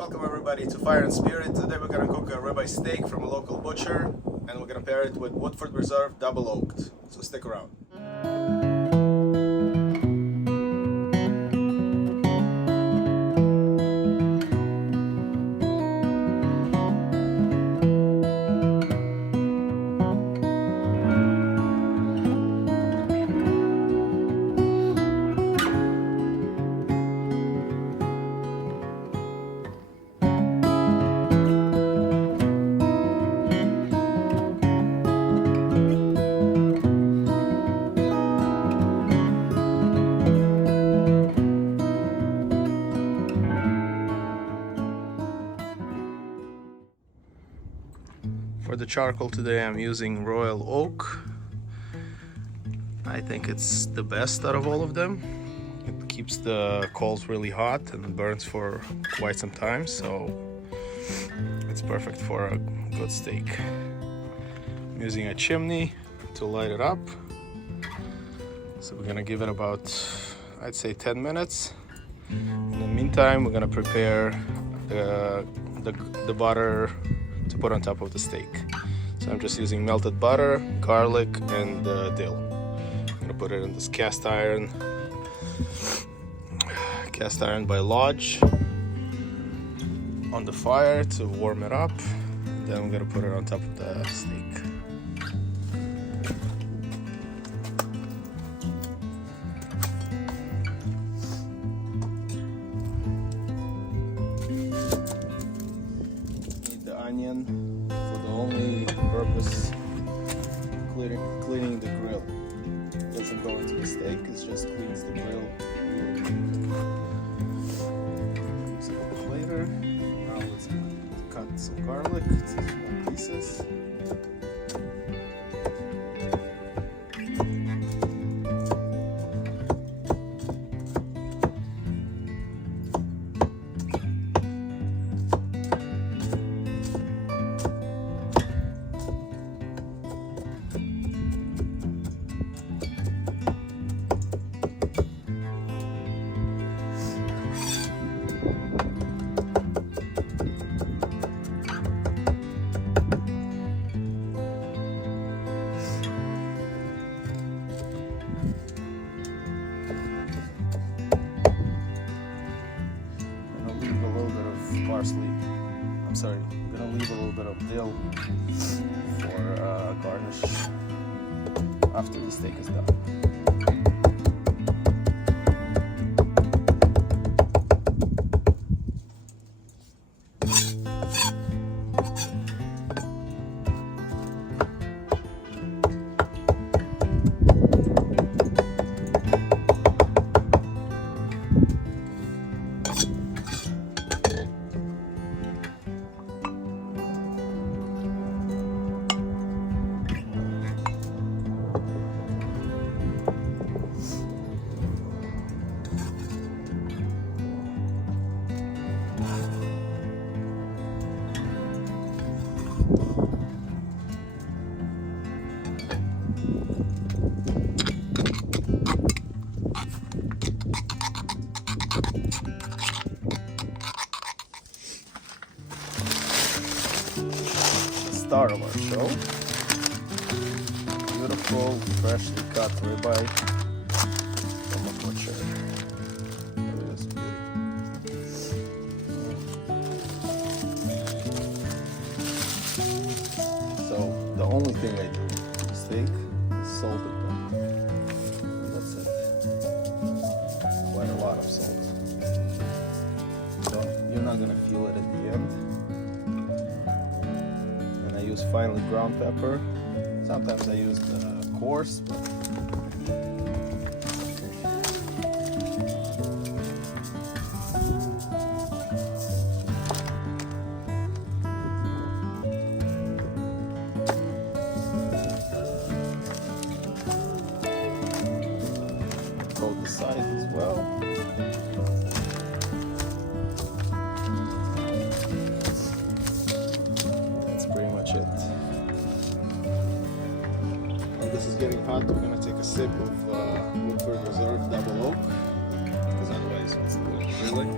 Welcome everybody to Fire and Spirit. Today we're going to cook a ribeye steak from a local butcher, and we're going to pair it with Woodford Reserve Double Oaked. So stick around. For the charcoal today I'm using Royal Oak. I think it's the best out of all of them. It keeps the coals really hot and burns for quite some time, so it's perfect for a good steak. I'm using a chimney to light it up. So we're gonna give it about, I'd say 10 minutes. In the meantime, we're gonna prepare the butter to put on top of the steak. So I'm just using melted butter, garlic, and dill. I'm gonna put it in this cast iron by Lodge on the fire to warm it up. Then I'm gonna put it on top of the steak. Onion for the only purpose cleaning the grill. It doesn't go into the steak, it just cleans the grill really quick. Use a little later. Now let's cut some garlic to small pieces. I'm gonna leave a little bit of dill for garnish after the steak is done. Star of our show. Beautiful, freshly cut ribeye from a butcher. Look at this beauty. So the only thing I do with the steak is salt it down. And that's it. Quite a lot of salt. So you're not gonna feel it at the end. I use finely ground pepper. Sometimes I use the coarse, but coat the sides as well. It. When this is getting hot, we're going to take a sip of Woodford Reserve Double Oaked, because otherwise it's not going to be grilling.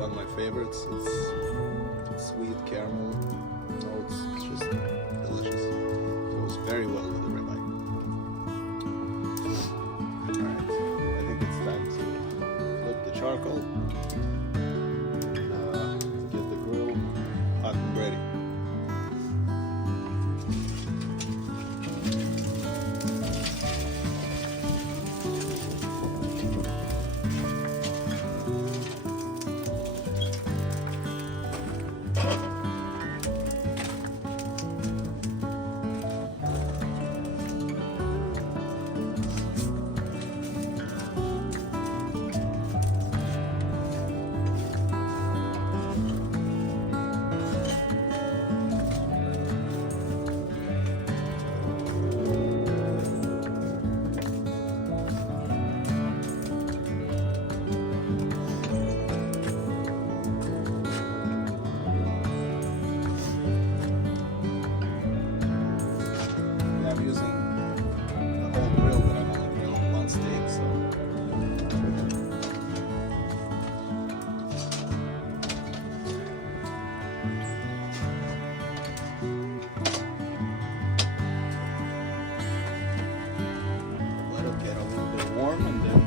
one of my favorites. It's sweet caramel notes. It's just delicious. Goes very well with the ribeye. Alright, I think it's time to flip the charcoal. Get the grill hot and ready. I'm using the whole grill, but I'm only grilling one steak, so let it get a little bit warm, and then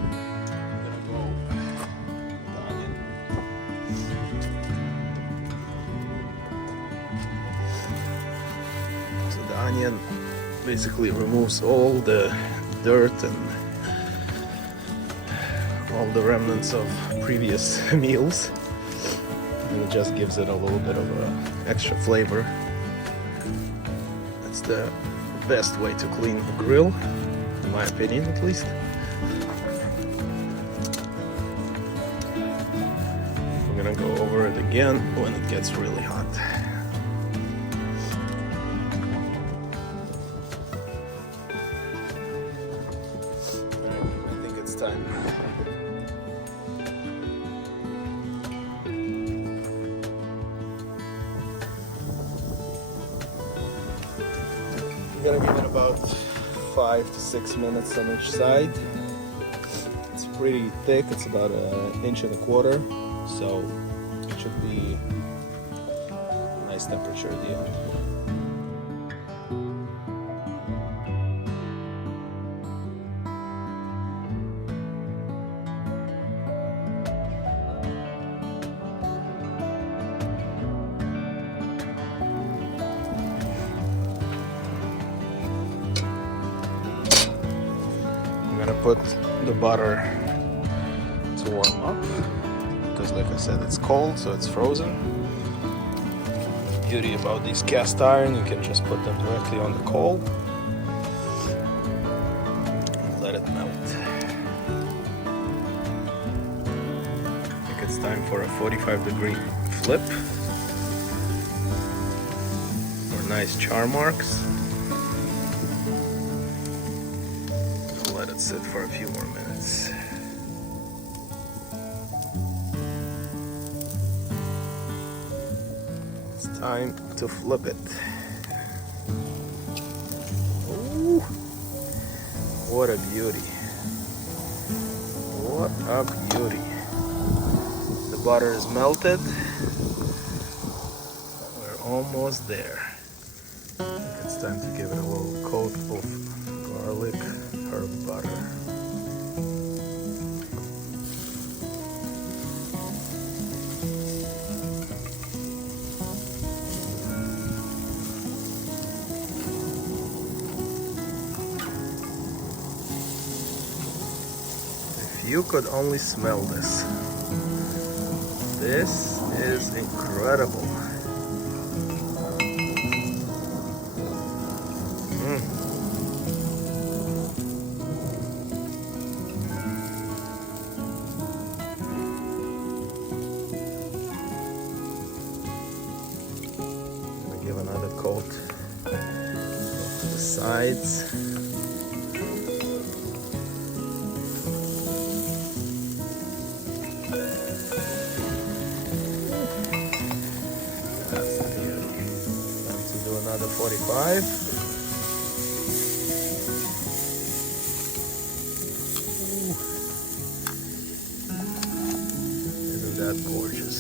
I'm gonna go with the onion. So the onion basically removes all the dirt and all the remnants of previous meals, and it just gives it a little bit of extra flavor. That's the best way to clean a grill, in my opinion at least. I'm gonna go over it again when it gets really hot. Time. I'm gonna give it about 5 to 6 minutes on each side. It's pretty thick, it's about 1.25 inches, so it should be a nice temperature at the end. I'm gonna put the butter to warm up because, like I said, it's cold, so it's frozen. The beauty about these cast iron, you can just put them directly on the coal and let it melt. I think it's time for a 45-degree flip for nice char marks. Let it sit for a few more minutes. It's time to flip it. Ooh, what a beauty. What a beauty. The butter is melted. We're almost there. I think it's time to give it a little coat of garlic. Herb butter. If you could only smell this. This is incredible. Give another coat to the sides. That's the beauty. Time to do another 45. Ooh. Isn't that gorgeous?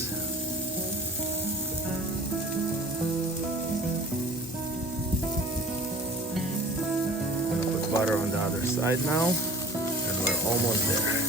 side now, and we're almost there.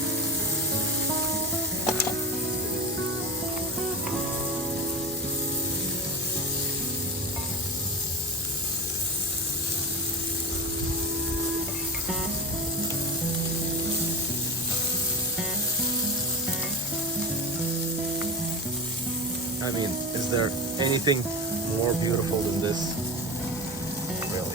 I mean, is there anything more beautiful than this? Really?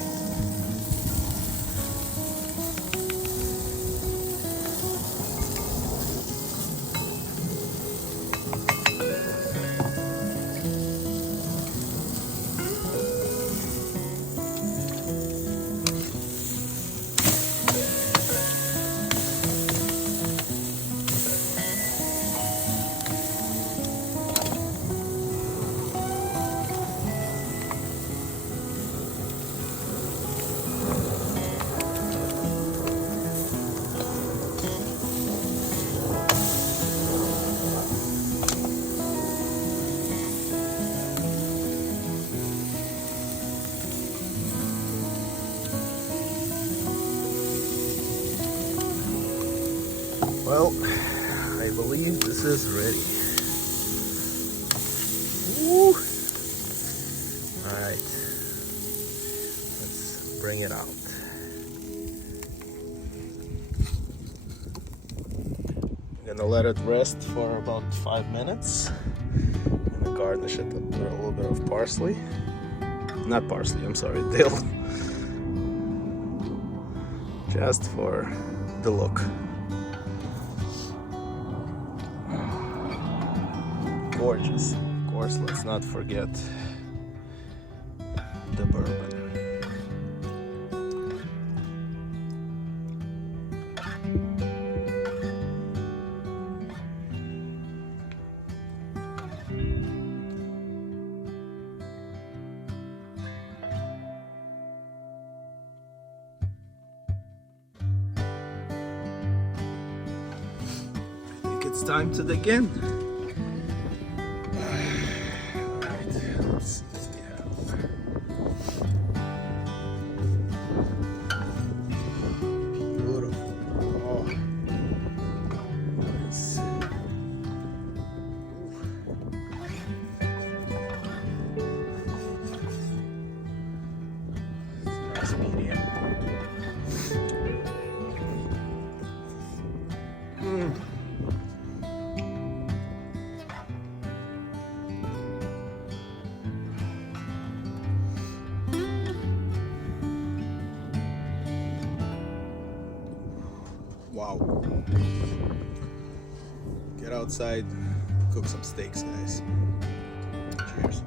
Well, I believe this is ready. Woo! Alright, let's bring it out. I'm gonna let it rest for about 5 minutes. I'm gonna garnish it with a little bit of parsley. Not parsley, I'm sorry, dill. Just for the look. Gorgeous. Of course, let's not forget the bourbon. I think it's time to dig in. Wow. Get outside, cook some steaks, guys. Cheers.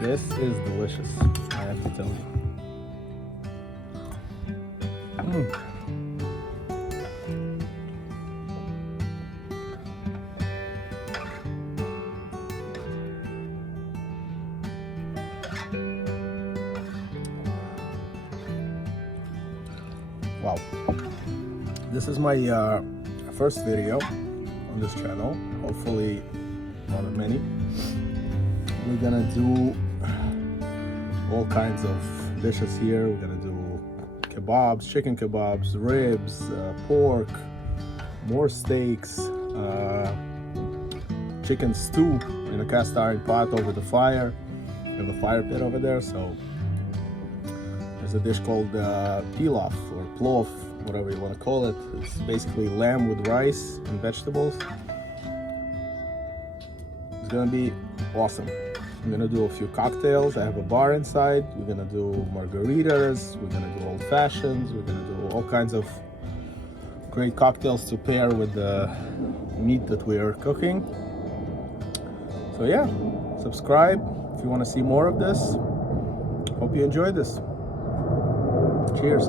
This is delicious, I have to tell you. Wow, this is my first video on this channel, hopefully one of many. We're gonna do all kinds of dishes here. We're gonna do kebabs, chicken kebabs, ribs, pork, more steaks, chicken stew in a cast iron pot over the fire. We have a fire pit over there, so there's a dish called pilaf or plov, whatever you want to call it. It's basically lamb with rice and vegetables. It's gonna be awesome. I'm gonna do a few cocktails. I have a bar inside. We're gonna do margaritas. We're gonna do old fashions. We're gonna do all kinds of great cocktails to pair with the meat that we are cooking. So yeah, subscribe if you want to see more of this. Hope you enjoyed this. Cheers.